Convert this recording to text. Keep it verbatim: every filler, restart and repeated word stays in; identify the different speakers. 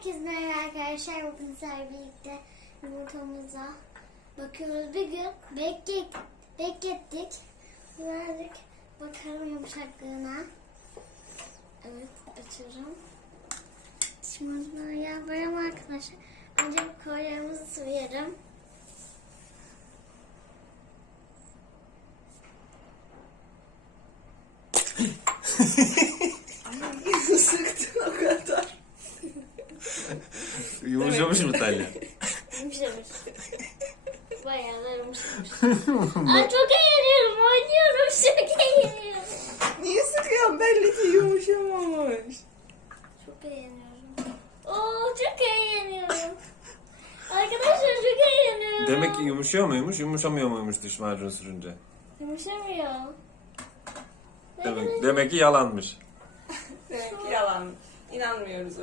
Speaker 1: Herkese merhaba arkadaşlar. Bugün sizlerle birlikte yumurtamıza bakıyoruz. Bir gün beklet, beklettik. Verdik. Bakalım yumuşaklığına. Evet, açıyorum. Şimdi böyle yapıyorum arkadaşlar. Önce bu kolyemizi sıvıyorum.
Speaker 2: Niye sıktın o kadar?
Speaker 3: Yumuşamış mı Talya?
Speaker 1: Yumuşamış. Bayağı da yumuşamış. Ay çok eğleniyorum. Oynuyorum. Çok eğleniyorum.
Speaker 2: Niye sıkıyorsun? Belli ki yumuşamamış.
Speaker 1: Çok eğleniyorum. Oo çok eğleniyorum. Arkadaşlar çok eğleniyorum.
Speaker 3: Demek ki yumuşuyor muymuş, yumuşamıyor muymuş diş macunu sürünce?
Speaker 1: Yumuşamıyor.
Speaker 3: Demek, demek ki yalanmış.
Speaker 2: Demek ki yalan. İnanmıyoruz.